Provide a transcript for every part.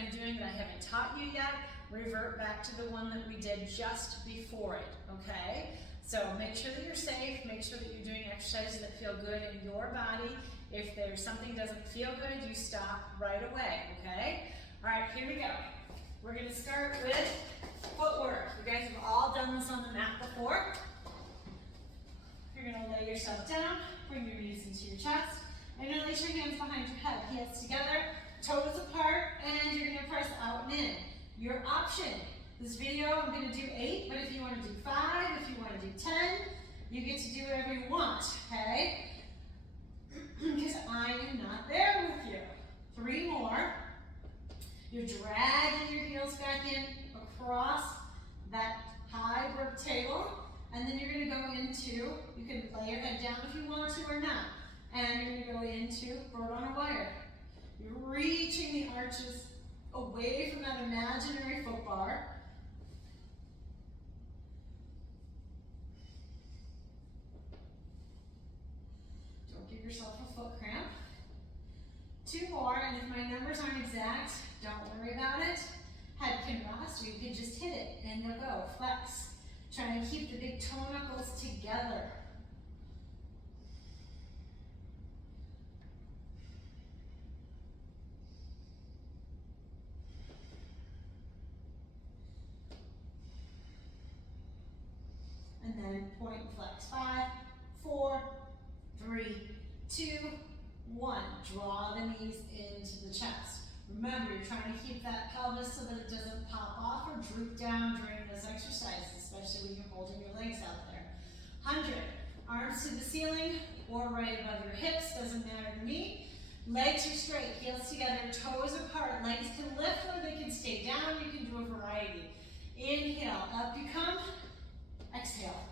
I'm doing that I haven't taught you yet, revert back to the one that we did just before it, okay? So make sure that you're safe, make sure that you're doing exercises that feel good in your body. If there's something that doesn't feel good, you stop right away, okay? All right, here we go. We're gonna start with footwork. You guys have all done this on the mat before. You're gonna lay yourself down, bring your knees into your chest, and then place your hands behind your head, hands together, toes apart, and you're gonna press out and in. Your option. This video, I'm gonna do 8, but if you wanna do 5, if you wanna do 10, you get to do whatever you want, okay? Because I am not there with you. 3 more. You're dragging your heels back in across that high work table, and then you're gonna go into, you can lay your head down if you want to or not, and you're gonna go into bird on a wire. You're reaching the arches away from that imaginary foot bar. Don't give yourself a foot cramp. 2 more, and if my numbers aren't exact, don't worry about it. Head can rest, or you can just hit it, and you'll go. Flex. Try to keep the big toe knuckles together. And then point and flex. 5, 4, 3, 2, 1. Draw the knees into the chest. Remember, you're trying to keep that pelvis so that it doesn't pop off or droop down during those exercises, especially when you're holding your legs out there. 100. Arms to the ceiling or right above your hips, doesn't matter to me. Legs are straight, heels together, toes apart. Legs can lift or they can stay down. You can do a variety. Inhale, up you come. Exhale.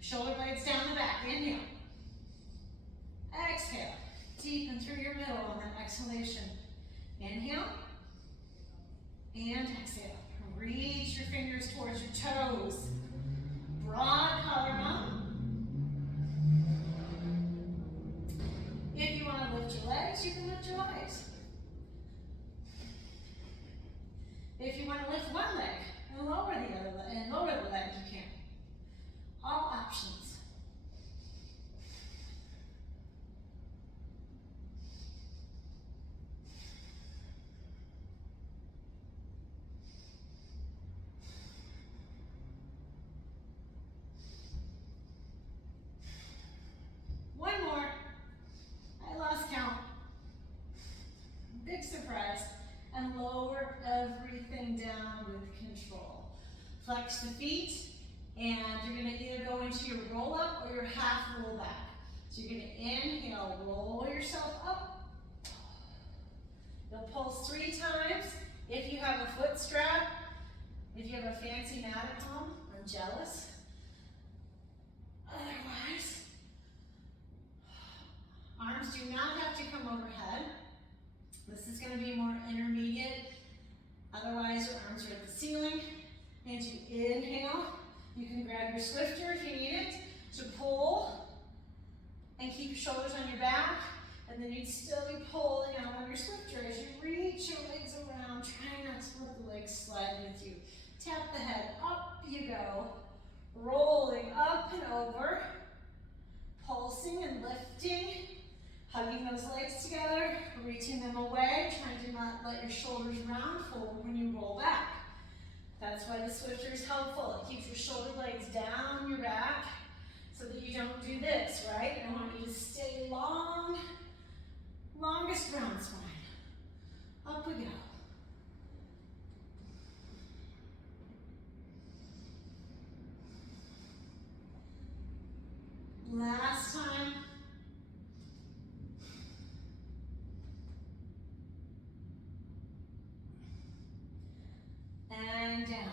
Shoulder blades down the back. Inhale. Exhale. Deepen through your middle on that exhalation. Inhale. And exhale. Reach your fingers towards your toes. Broad collarbone. If you want to lift your legs, you can lift your legs. If you want to lift one leg and lower the other leg, and lower the leg, you can. All options. One more. I lost count. Big surprise. And lower everything down with control. Flex the feet, and you're going to either go into your roll up or your half roll back. So you're going to inhale, roll yourself up. You'll pulse 3 times. If you have a foot strap, if you have a fancy mat at home, I'm jealous. Otherwise, arms do not have to come overhead. This is going to be more intermediate. Otherwise, your arms are at the ceiling. And you inhale. You can grab your swifter if you need it to pull and keep your shoulders on your back. And then you'd still be pulling out on your swifter as you reach your legs around. Try not to let the legs slide with you. Tap the head. Up you go. Rolling up and over. Pulsing and lifting. Hugging those legs together, reaching them away, trying to not let your shoulders round forward when you roll back. That's why the swifter is helpful. It keeps your shoulder blades down your back so that you don't do this, right? I want you to stay long, longest round spine. Up we go. Last time. And down.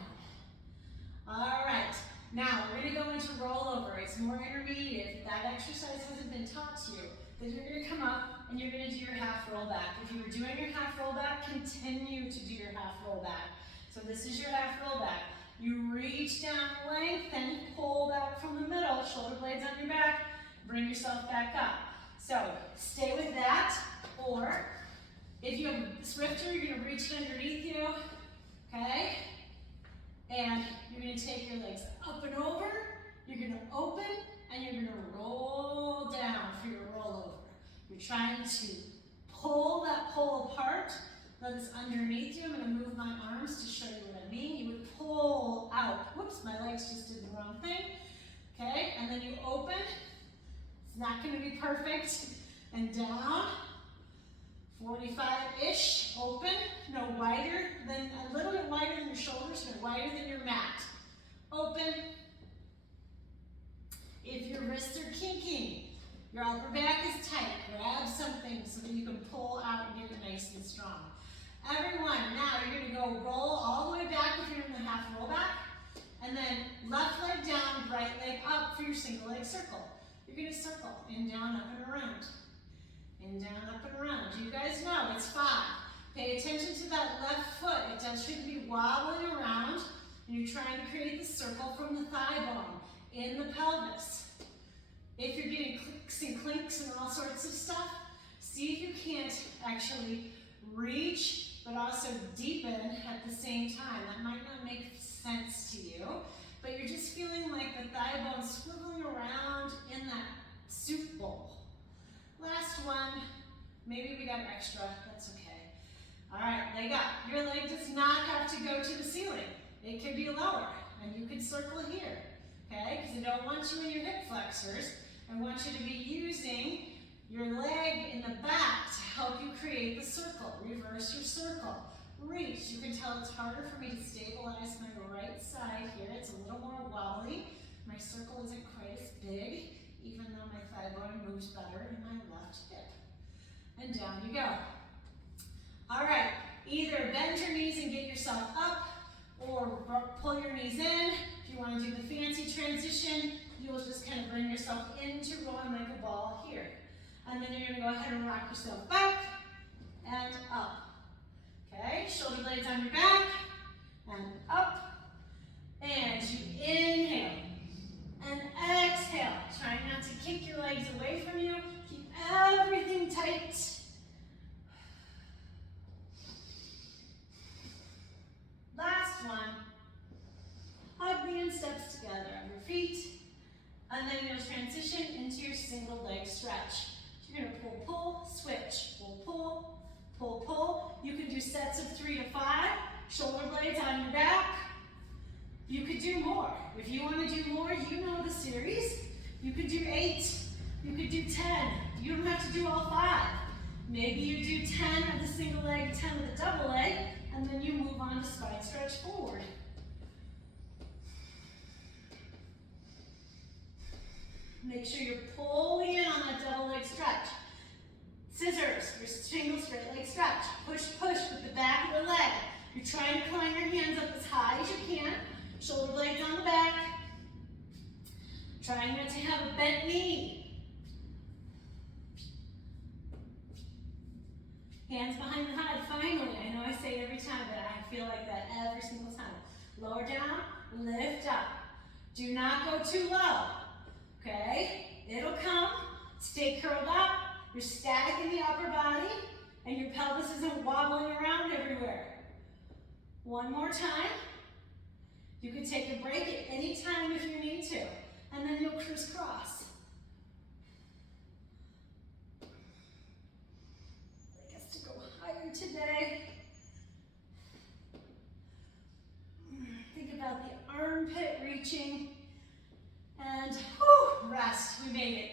All right, now we're going to go into rollover. It's more intermediate. If that exercise hasn't been taught to you, then you're going to come up and you're going to do your half roll back. If you were doing your half roll back, continue to do your half roll back. So this is your half roll back. You reach down, lengthen, pull back from the middle, shoulder blades on your back, bring yourself back up. So stay with that, or If you have a Swifter, you're gonna reach it underneath you, okay? And you're gonna take your legs up and over, you're gonna open, and you're gonna roll down for your rollover. You're trying to pull that pole apart, let this underneath you. I'm gonna move my arms to show you what I mean. You would pull out. Whoops, my legs just did the wrong thing. Okay, and then you open. It's not gonna be perfect. And down, 45-ish, open, no wider than, a little bit wider than your shoulders, no wider than your mat. Open. If your wrists are kinking, your upper back is tight, grab something so that you can pull out and get it nice and strong. Everyone, now you're gonna go roll all the way back if you're in the half roll back, and then left leg down, right leg up for your single leg circle. You're gonna circle, in, down, up, and around. In, down, up, and around. You guys know it's 5. Pay attention to that left foot. It shouldn't be wobbling around, and you're trying to create the circle from the thigh bone in the pelvis. If you're getting clicks and clinks and all sorts of stuff, see if you can't actually reach but also deepen at the same time. That might not make sense to you, but you're just feeling like the thigh bone swiveling around in that soup bowl. Last one. Maybe we got extra. That's okay. All right, leg up. Your leg does not have to go to the ceiling. It could be lower, and you could circle here, okay? Because I don't want you in your hip flexors. I want you to be using your leg in the back to help you create the circle. Reverse your circle. Reach. You can tell it's harder for me to stabilize my right side here. It's a little more wobbly. My circle isn't quite as big, even though my thigh bone moves better in my left hip. And down you go. All right. Either bend your knees and get yourself up, or pull your knees in. If you want to do the fancy transition, you'll just kind of bring yourself into rolling like a ball here. And then you're going to go ahead and rock yourself back and up. Okay, shoulder blades on your back and up. And you inhale and exhale. Try not to kick your legs away from you. Keep everything tight. Last one. Hug the insteps together on your feet. And then you'll transition into your single leg stretch. You're going to pull, pull, switch. Pull, pull, pull, pull. You can do sets of 3 to 5. Shoulder blades on your back. You could do more. If you want to do more, you know the series. You could do 8. You could do 10. You don't have to do all 5. Maybe you do 10 of the single leg, 10 of the double leg, and then you move on to spine stretch forward. Make sure you're pulling in on that double leg stretch. Scissors, your single straight leg stretch. Push, push with the back of the leg. You're trying to climb your hands up as high as you can. Shoulder blades on the back. Trying not to have a bent knee. Hands behind the head, finally. I know I say it every time, but I feel like that every single time. Lower down, lift up. Do not go too low. Okay, it'll come. Stay curled up. You're static in the upper body, and your pelvis isn't wobbling around everywhere. One more time. You can take a break at any time if you need to, and then you'll crisscross. I guess to go higher today. Think about the armpit reaching. And whew, rest, we made it.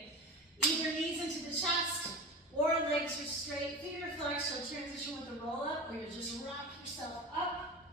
Either knees into the chest, or legs are straight, feet are flexed. You'll transition with the roll up, or you'll just rock yourself up.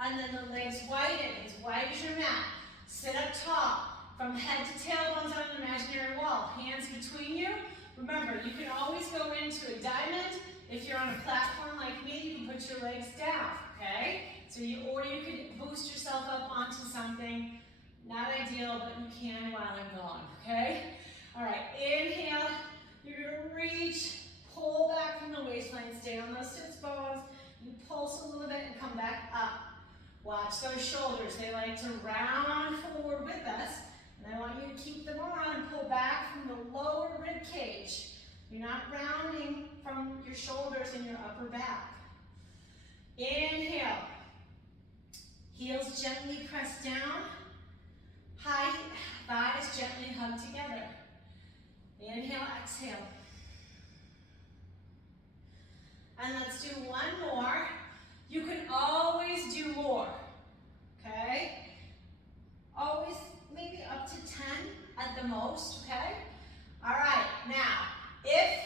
And then the legs widen, as wide as your mat. Sit up tall, from head to tailbones on an imaginary wall. Hands between you. Remember, you can always go into a diamond. If you're on a platform like me, you can put your legs down, okay? So you could boost yourself up onto something. Not ideal, but you can while I'm gone, okay? All right, inhale. You're gonna reach, pull back from the waistline, stay on those sits bones. You pulse a little bit and come back up. Watch those shoulders. They like to round forward with us. And I want you to keep them on and pull back from the lower rib cage. You're not rounding from your shoulders and your upper back. Inhale. Heels gently press down. High thighs gently hug together. Inhale, exhale. And let's do one more. You can always do more, okay? Always maybe up to 10 at the most, okay? All right, now, if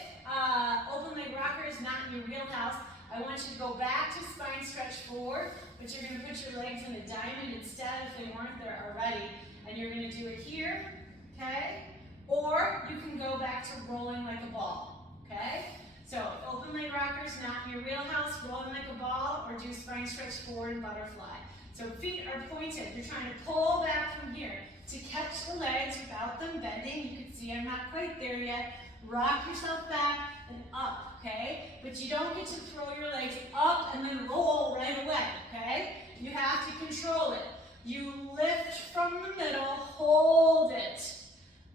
open leg rocker is not in your wheelhouse, I want you to go back to spine stretch forward, but you're gonna put your legs in a diamond instead if they weren't there already. And you're gonna do it here, okay? Or you can go back to rolling like a ball, okay? So open leg rocker is not in your wheelhouse, rolling like a ball, or do spine stretch forward and butterfly. So feet are pointed. You're trying to pull back from here to catch the legs without them bending. You can see I'm not quite there yet. Rock yourself back and up, okay? But you don't get to throw your legs up and then roll right away, okay? You have to control it. You lift from the middle, hold it,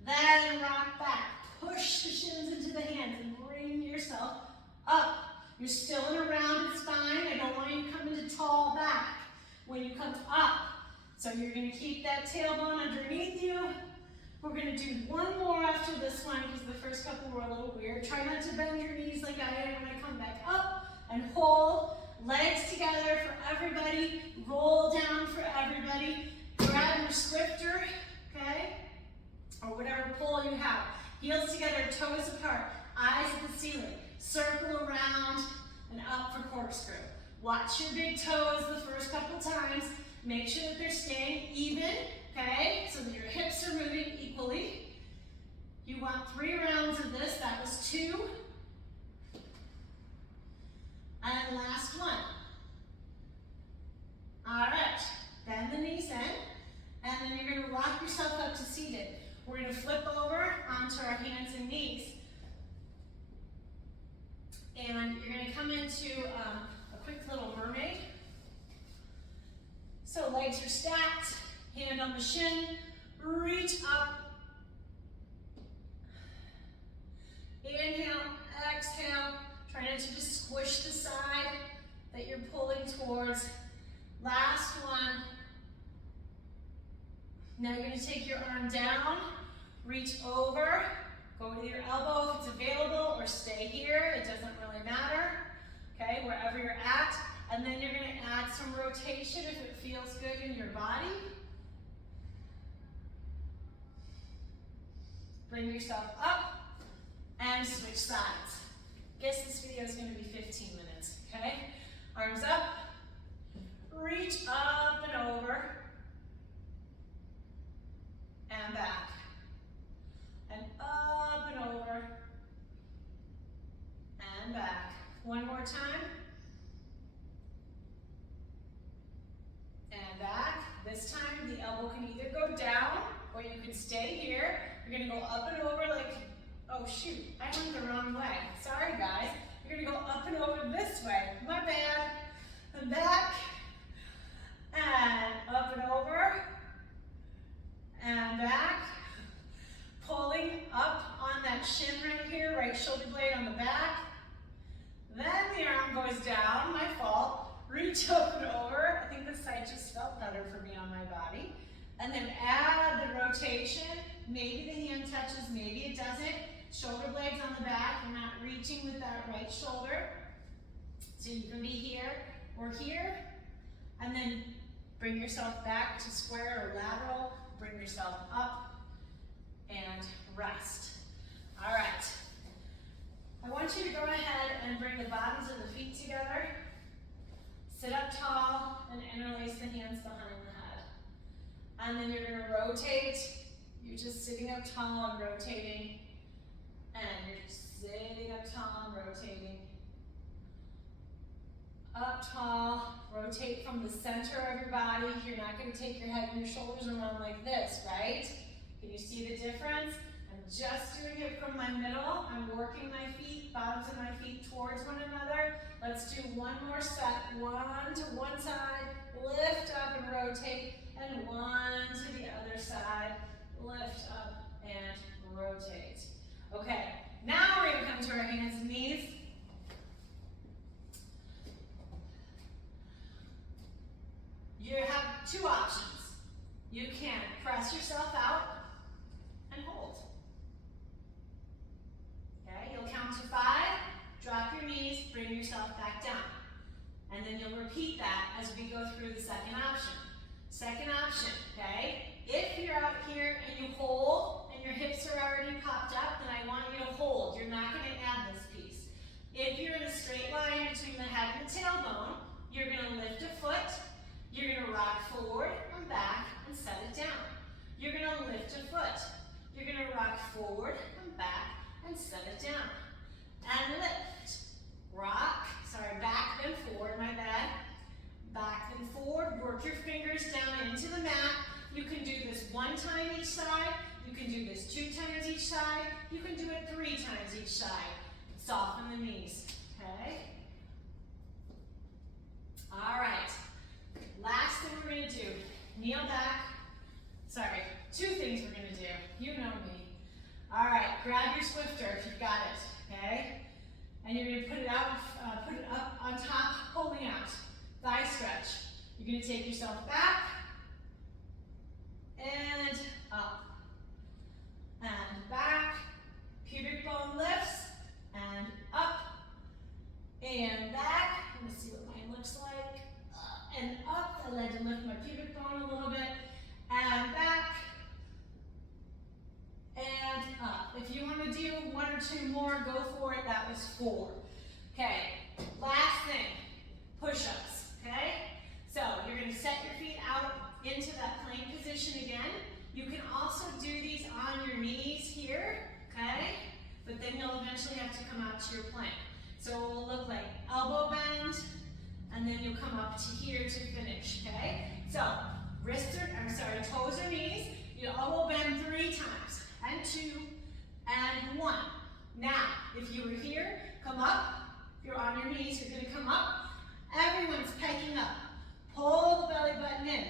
then rock back. Push the shins into the hands and bring yourself up. You're still in a rounded spine. I don't want you coming to tall back when you come up. So you're going to keep that tailbone underneath you. We're going to do one more after this one because the first couple were a little weird. Try not to bend your knees like I am when I come back up, and hold. Legs together for everybody. Roll down for everybody. Grab your swifter, okay? Or whatever pull you have. Heels together, toes apart, eyes at the ceiling. Circle around and up for corkscrew. Watch your big toes the first couple times. Make sure that they're staying even, okay? So that your hips are moving equally. You want 3 rounds of this. That was 2. And last one. All right. Bend the knees in. And then you're going to rock yourself up to seated. We're going to flip over onto our hands and knees. And you're going to come into a quick little mermaid. So legs are stacked, hand on the shin, reach up. Inhale, exhale. Try not to just squish the side that you're pulling towards. Last one. Now you're going to take your arm down, reach over, go to your elbow if it's available, or stay here, it doesn't really matter, okay, wherever you're at. And then you're going to add some rotation if it feels good in your body. Bring yourself up and switch sides. Guess this video is going to be 15 minutes, okay? Arms up, reach up and over. And back, and up and over, and back. One more time, and back. This time the elbow can either go down or you can stay here. You're gonna go up and over like, oh shoot, I went the wrong way. Sorry guys. You're gonna go up and over this way. My bad. And back, and up and over. And back, pulling up on that shin right here, right shoulder blade on the back. Then the arm goes down, my fault. Reach up and over. I think this side just felt better for me on my body. And then add the rotation. Maybe the hand touches, maybe it doesn't. Shoulder blades on the back. You're not reaching with that right shoulder. So you can be here or here. And then bring yourself back to square or lateral. Bring yourself up and rest. All right. I want you to go ahead and bring the bottoms of the feet together. Sit up tall and interlace the hands behind the head. And then you're going to rotate. You're just sitting up tall and rotating. And you're just sitting up tall and rotating. Up tall, rotate from the center of your body. You're not going to take your head and your shoulders around like this, right? Can you see the difference? I'm just doing it from my middle. I'm working my feet, bottoms of my feet towards one another. Let's do one more set. One to one side, lift up and rotate, and one to the other side, lift up and rotate. Okay, Now we're gonna come to our hands and knees. You have two options. You can press yourself out and hold. Okay, you'll count to 5, drop your knees, bring yourself back down. And then you'll repeat that as we go through the second option. Second option, okay? If you're out here and you hold and your hips are already popped up, then I want you to hold. You're not gonna add this piece. If you're in a straight line between the head and the tailbone, you're gonna lift a foot, you're gonna rock forward and back and set it down. You're gonna lift a foot, you're gonna rock forward and back and set it down. And lift, rock, back then forward, my bad. Back then forward, work your fingers down into the mat. You can do this 1 time each side. You can do this 2 times each side. You can do it 3 times each side. Soften the knees, okay? All right, last thing we're gonna do, kneel back. Sorry, 2 things we're gonna do. You know me. All right, grab your Swifter if you've got it, okay? And you're gonna put it up on top, holding out. Thigh stretch. You're gonna take yourself back and up and back. Pubic bone lifts and up and back. Let me see what mine looks like. And up. I like to lift my pubic bone a little bit and back and up. If you want to do 1 or 2 more, go for it. That was 4. Okay, last thing, push-ups, okay? So you're gonna set your feet out into that plank position again. You can also do these on your knees here, okay? But then you'll eventually have to come out to your plank. So it will look like elbow bend, and then you'll come up to here to finish, okay? So toes or knees, you elbow bend 3 times, and 2, and 1. Now, if you were here, come up. If you're on your knees, you're gonna come up. Everyone's pegging up. Pull the belly button in,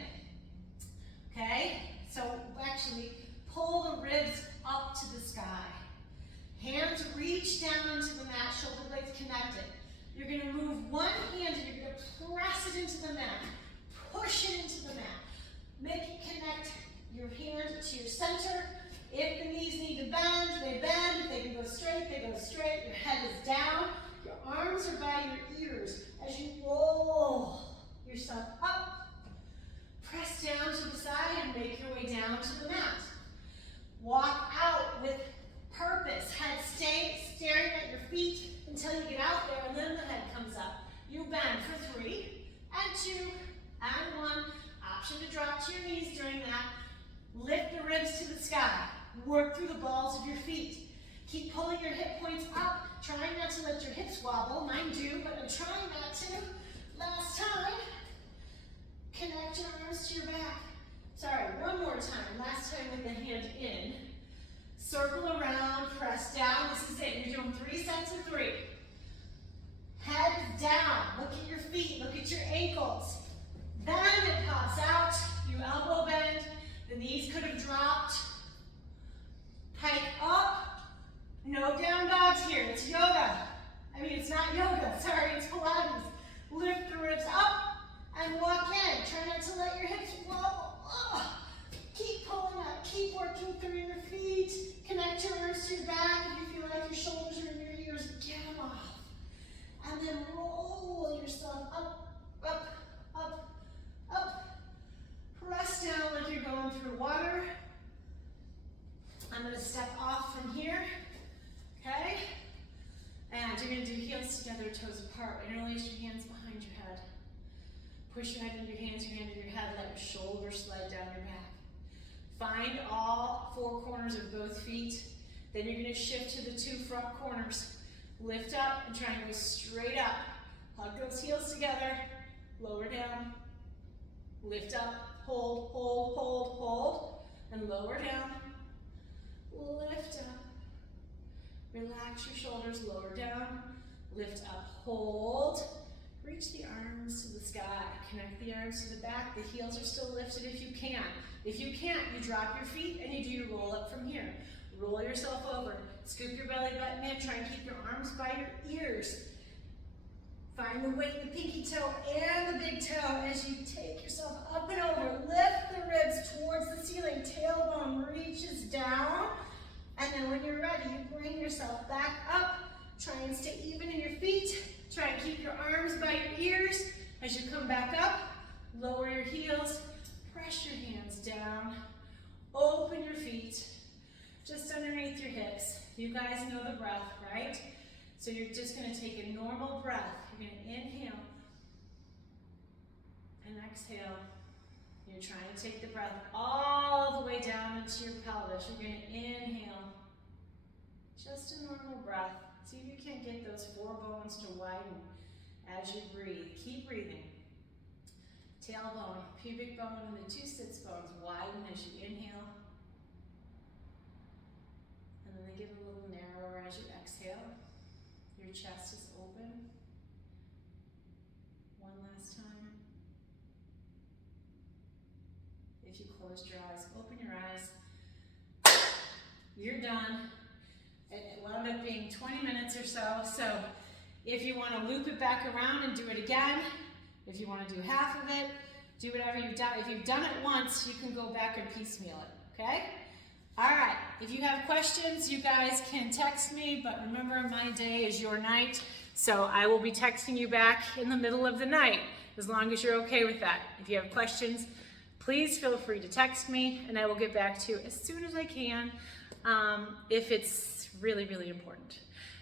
okay? So actually, pull the ribs up to the sky. Hands reach down into the mat, shoulder blades connected. You're gonna move one hand and you're gonna press it into the mat. Push it into the mat. Make it connect your hand to your center. If the knees need to bend, they bend. If they can go straight, they go straight. Your head is down. Your arms are by your ears as you roll yourself up. Press down to the side and make your way down to the mat. Walk out with purpose. Head staring at your feet until you get out there, and then the head comes up. You bend for 3, and 2, and 1. Option to drop to your knees during that. Lift the ribs to the sky. Work through the balls of your feet. Keep pulling your hip points up. Trying not to let your hips wobble. Mine do, but I'm trying not to. Last time. Connect your arms to your back. Sorry, one more time. Last time with the hand in. Circle around, press down. This is it. You're doing 3 sets of 3. Head down. Look at your feet. Look at your ankles. Then it pops out. You elbow bend. The knees could have dropped. Pike up. No down dogs here. It's yoga. I mean, it's not yoga. Sorry, it's Pilates. Lift the ribs up and walk in. Try not to let your hips wobble. Keep pulling up. Keep working through your feet. Connect your arms to your back. If you feel like your shoulders are in your ears, get them off. And then roll yourself up, up, up, up. Press down like you're going through water. I'm going to step off from here. Okay? And you're going to do heels together, toes apart. Interlace your hands behind your head. Push your head into your hands, your hand into your head. Let your shoulders slide down your back. Find all 4 corners of both feet. Then you're going to shift to the 2 front corners. Lift up and try and go straight up. Hug those heels together. Lower down. Lift up. Hold, hold, hold, hold. And lower down. Lift up. Relax your shoulders. Lower down. Lift up. Hold. Reach the arms to the sky. Connect the arms to the back. The heels are still lifted if you can. If you can't, you drop your feet and you do your roll up from here. Roll yourself over. Scoop your belly button in, try and keep your arms by your ears. Find the weight in the pinky toe and the big toe as you take yourself up and over. Lift the ribs towards the ceiling. Tailbone reaches down. And then when you're ready, you bring yourself back up. Try and stay even in your feet. Try and keep your arms by your ears. As you come back up, lower your heels. Press your hands down. Open your feet just underneath your hips. You guys know the breath, right? So you're just going to take a normal breath. You're going to inhale and exhale. You're trying to take the breath all the way down into your pelvis. You're going to inhale. Just a normal breath. See if you can't get those 4 bones to widen as you breathe. Keep breathing. Tailbone, pubic bone, and the 2 sits bones widen as you inhale. And then they get a little narrower as you exhale. Your chest is open. One last time. If you closed your eyes, open your eyes. You're done. It wound up being 20 minutes or so. So if you want to loop it back around and do it again, if you want to do half of it, do whatever you've done. If you've done it once, you can go back and piecemeal it, okay? All right, if you have questions, you guys can text me, but remember, my day is your night, so I will be texting you back in the middle of the night, as long as you're okay with that. If you have questions, please feel free to text me, and I will get back to you as soon as I can, if it's really, really important.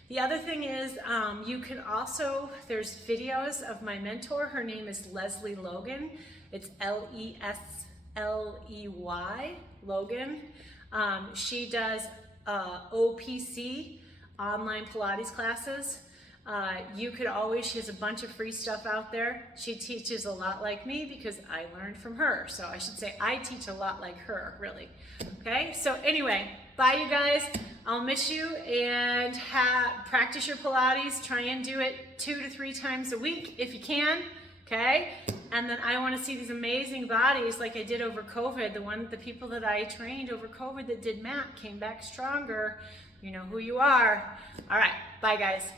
The other thing is, you can also, there's videos of my mentor. Her name is Leslie Logan. It's L-E-S-L-E-Y, Logan. She does OPC, online Pilates classes. You could always, she has a bunch of free stuff out there. She teaches a lot like me because I learned from her. So I should say I teach a lot like her, really. Okay, so anyway, bye you guys. I'll miss you, and practice your Pilates. Try and do it 2 to 3 times a week if you can, okay? And then I want to see these amazing bodies like I did over COVID. The people that I trained over COVID that did mat came back stronger. You know who you are. All right, bye guys.